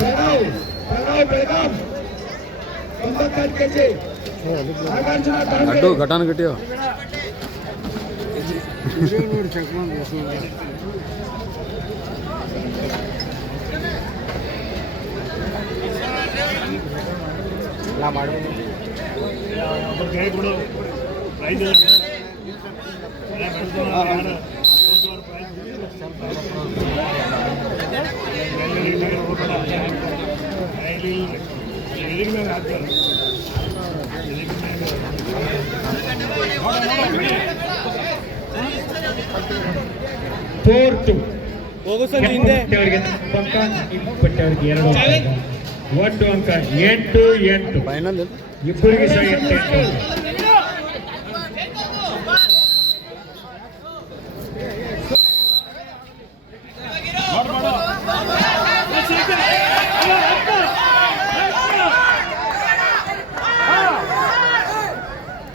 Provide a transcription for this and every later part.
Pranav Belgaum 98 KG. ಅಡ್ಡು ಘಟನ ಗಟ್ಟಿಯೋ ಹೋಗು ಸಂಜೆ ಹಿಂದೆ ಪಕ್ಕ ಇಪ್ಪತ್ತವರಿಗೆ 2 ಒಟ್ಟು ಅಂಕ 8-8 ಫೈನಲ್ ಇಬ್ಬರಿಗೆ ಸಹ 8-8.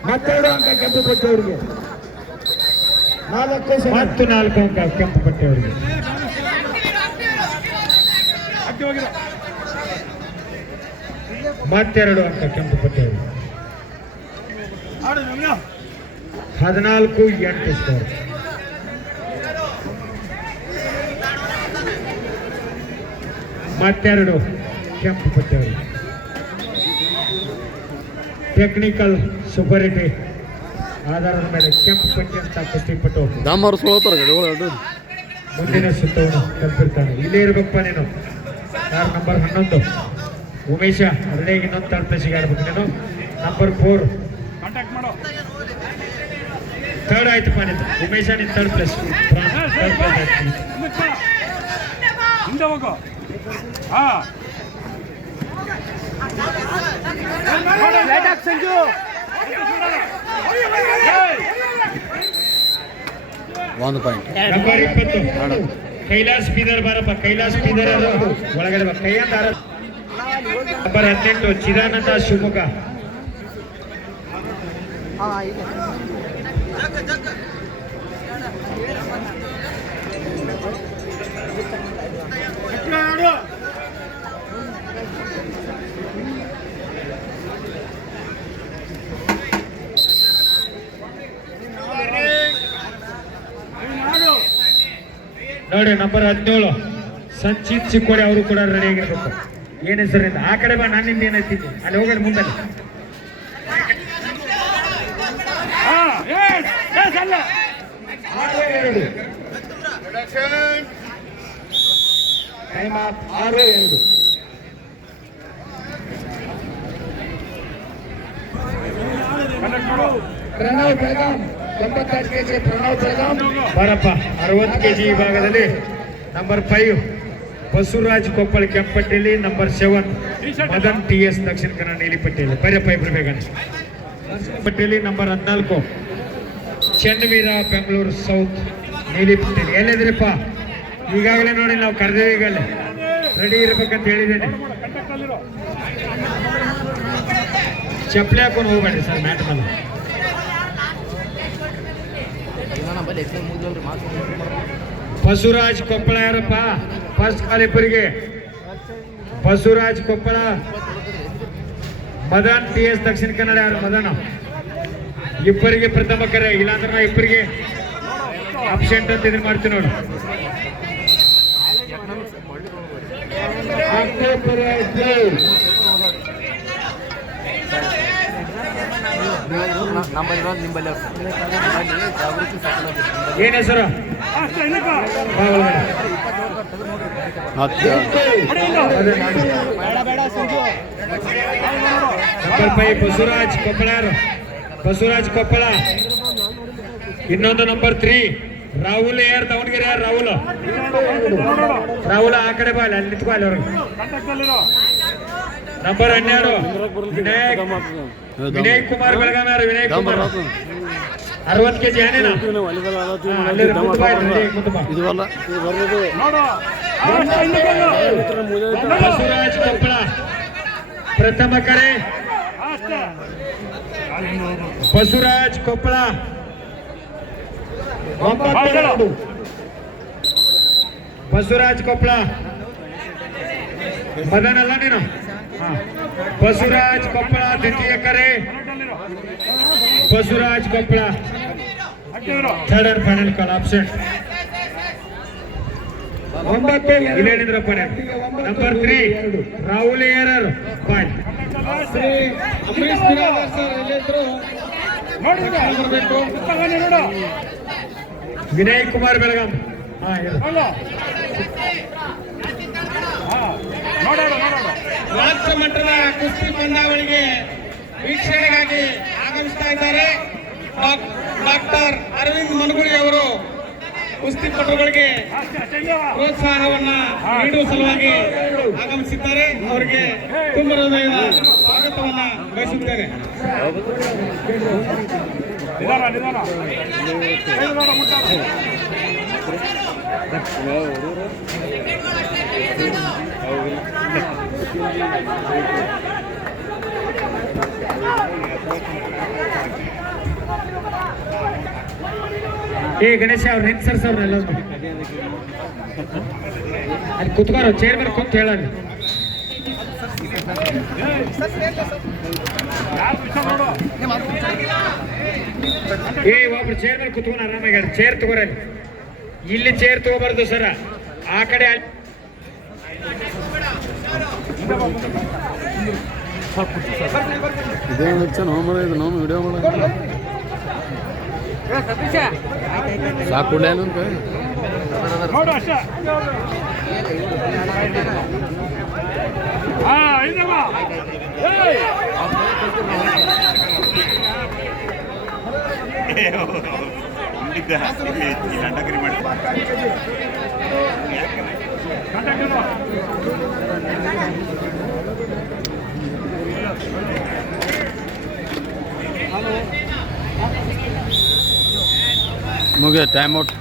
ಮತ್ತೆರಡು ಅಂಕ ಕೆಂಪು ಪಟ್ಟೆಯವರಿಗೆ 4 ಅಂಕ ಕೆಂಪು ಪಟ್ಟೆಯವರಿಗೆ. ಮತ್ತೆರಡು ಅಂಕ ಕೆಂಪು ಪಟ್ಟೆಯವರಿಗೆ 14-8 ಸ್ಕೋರ್. ಮತ್ತೆರಡು ಕೆಂಪು ಪಟ್ಟೆಯವರಿಗೆ. ಟೆಕ್ನಿಕಲ್ ಸೂಪರಿಟಿ ಆಧಾರದ ಮೇಲೆ ಕೆಂಪು ಪಟ್ಟಿ ಅಂತ ಕುಸ್ತಿಪಟ್ಟು ಮುಂದಿನ ಸುತ್ತವನ್ನು ತಲುಪಿರ್ತಾನೆ. ಇಲ್ಲೇ ಇರ್ಬೇಕಪ್ಪ ನೀನು. ಯಾರು ನಂಬರ್ 11 ಉಮೇಶ ಹೃದಯ ಇನ್ನೊಂದು ಥರ್ಡ್ ಪ್ಲೇಸಿಗೆ ಆಡ್ಬೇಕು ನೀನು. ನಂಬರ್ 4 ಥರ್ಡ್ ಆಯ್ತಪ್ಪ ನೀನು. ಉಮೇಶ ನಿನ್ ಥರ್ಡ್ ಪ್ಲೇಸ್. ಒಂದು ಪಾಯಿಂಟ್. ನಂಬರ್ 20 ಕೈಲಾಸ್ ಬೀದರ್ ಬಾರಪ್ಪ. ಕೈಲಾಸ್ ಬೀದರ್ ಅದು ಒಳಗಡೆ ಬಾ. ಕೈಯಂತ ನಂಬರ್ 18 ಚಿದಾನಂದ ಶಿವಮೊಗ್ಗ. ನೋಡಿ ನಂಬರ್ 17 ಸಂಚಿತ್ ಚಿಕ್ಕೋಡಿ ಅವರು ಕೂಡ ರೆಡಿ ಆಗಿರ್ಬೇಕು. ಏನ್ ಹೆಸರಿಂದ ಆ ಕಡೆ ಬಾ. ನಾನಿಂದ ಏನೈತಿ ಅಲ್ಲಿ ಹೋಗೋದು ಮುಂದೆ. Time of 6-2. Pranav Belgaum 95 KG. Pranav Belgaum ಬರಪ್ಪ 60 ಕೆಜಿ ವಿಭಾಗದಲ್ಲಿ ನಂಬರ್ 5 ಬಸವರಾಜ್ ಕೊಪ್ಪಳ ಕೆಂಪಟ್ಟಿಯಲ್ಲಿ. ನಂಬರ್ 7 ಮದನ್ TS ದಕ್ಷಿಣ ಕನ್ನಡ ನೀಲಿಪಟ್ಟಿಯಲ್ಲಿ. ಬರಪ್ಪ ಇಬ್ರು ಬೇಗ ಪಟ್ಟಿಯಲ್ಲಿ. ನಂಬರ್ 14 ಚನ್ನವೀರ ಬೆಂಗಳೂರು ಸೌತ್ ನೀಲಿಪಟ್ಟಿಯಲ್ಲಿ. ಎಲ್ಲಿದ್ರಿಪ್ಪ? ಈಗಾಗಲೇ ನೋಡಿ ನಾವು ಕರೆದೇವೆ. ಈಗಲೇ ರೆಡಿ ಇರ್ಬೇಕಂತ ಹೇಳಿದ್ದೇನೆ. ಚಪ್ಪಲಿ ಹಾಕೊಂಡು ಹೋಗ್ಬೇಡ್ರಿ ಸರ್ ಮ್ಯಾಟ್ ಮೇಲೆ. ಬಸವರಾಜ್ ಕೊಪ್ಪಳ ಯಾರಪ್ಪ? ಫಸ್ಟ್ ಕಾಲ್ ಇಬ್ಬರಿಗೆ. ಬಸವರಾಜ್ ಕೊಪ್ಪಳ. ಮದನ್ TS ದಕ್ಷಿಣ ಕನ್ನಡ ಯಾರು? ಮದನ. ಇಬ್ಬರಿಗೆ ಪ್ರಥಮ ಕರೆ. ಇಲ್ಲಾಂದ್ರೆ ನಾ ಇಬ್ಬರಿಗೆ ಅಬ್ಸೆಂಟ್ ಅಂತ ಇದನ್ನ ಮಾಡ್ತೀವಿ ನೋಡಿ. ಏನ್ ಹೆಸರು? ಬಸವರಾಜ್ ಕೊಪ್ಪಳ. ಬಸವರಾಜ್ ಕೊಪ್ಪಳ. ಇನ್ನೊಂದು ನಂಬರ್ 3 ರಾಹುಲ್ ಯಾರು? ದಾವಣಗೆರೆ ಯಾರು? ರಾಹುಲ್. ರಾಹುಲ್ ಆ ಕಡೆ ಬಾ. ಅಲ್ಲಿ ನಿಂತ್ಕೋ ಅಲ್ಲಿ ಅವ್ರಿಗೆ. ನಂಬರ್ 12 ವಿನಯ್ ಕುಮಾರ್ ಬೆಳಗಾವಿ ಯಾರು? ವಿನಯ್ ಕುಮಾರ್ 60 ಕೆಜಿ. ಏನೇನ ಬಸವರಾಜ್ ಕೊಪ್ಪಳ ಪ್ರಥಮ ಕರೆ. ಬಸವರಾಜ್ ಕೊಪ್ಪಳ 9. ಬಸವರಾಜ್ ಕೊಪ್ಪಳ ಮದನ್ ಅಲ್ಲ ನೀನು ಬಸವರಾಜ್ ಕೊಪ್ಪಳ ದ್ವಿತೀಯ ಕರೆ Basavaraj Koppal third and final call option 9 ಇಲ್ಲೇನಿದ್ರಪ್ಪ ನಂಬರ್ 3 ರಾಹುಲ್ ಏರರ್ ಪಾಯಿಂಟ್ ವಿನಯ್ ಕುಮಾರ್ ಬೆಳಗಾಂ ರಾಜ್ಯ ಮಟ್ಟದ ಕುಸ್ತಿ ಪಂದ್ಯಾವಳಿಗೆ ವೀಕ್ಷಣೆಗಾಗಿ ಆಗಮಿಸ್ತಾ ಇದ್ದಾರೆ ಡಾಕ್ಟರ್ ಅರವಿಂದ್ ಮನಗುಳಿ ಅವರು ಕುಸ್ತಿಪಟುಗಳಿಗೆ ಪ್ರೋತ್ಸಾಹವನ್ನ ನೀಡುವ ಸಲುವಾಗಿ ಆಗಮಿಸಿದ್ದಾರೆ. ಅವರಿಗೆ ತುಂಬ ಹೃದಯದ ಸ್ವಾಗತವನ್ನ ಬಯಸುತ್ತೇನೆ. ಏ ಗಣೇಶ ಅವ್ರು ನಿಂತ್ಸರ್ಸವ್ರನ್ನೆಲ್ಲ ಅಲ್ಲಿ ಕುತ್ಕೋರು ಚೇರ್ ಮೇಲೆ ಕುಂತ ಹೇಳಲ್ಲಿ ಏ ಒಬ್ರು ಚೇರ್ ಮೇಲೆ ಕುತ್ಕೊಂಡು ಆರಾಮಾಗಿ ಹೇಳಿ ಚೇರ್ ತಗೋರಿ ಇಲ್ಲಿ ಚೇರ್ ತಗೋಬಾರ್ದು ಸರ ಆ ಕಡೆ ಇದೇ ನೋವು ಇದು ನೋವು ವಿಡಿಯೋ ಮಾಡ ಸಾಕು ಕೊಡ್ಲೇನಂತ ಮುಗಿಯ ಟೈಮ್ ಔಟ್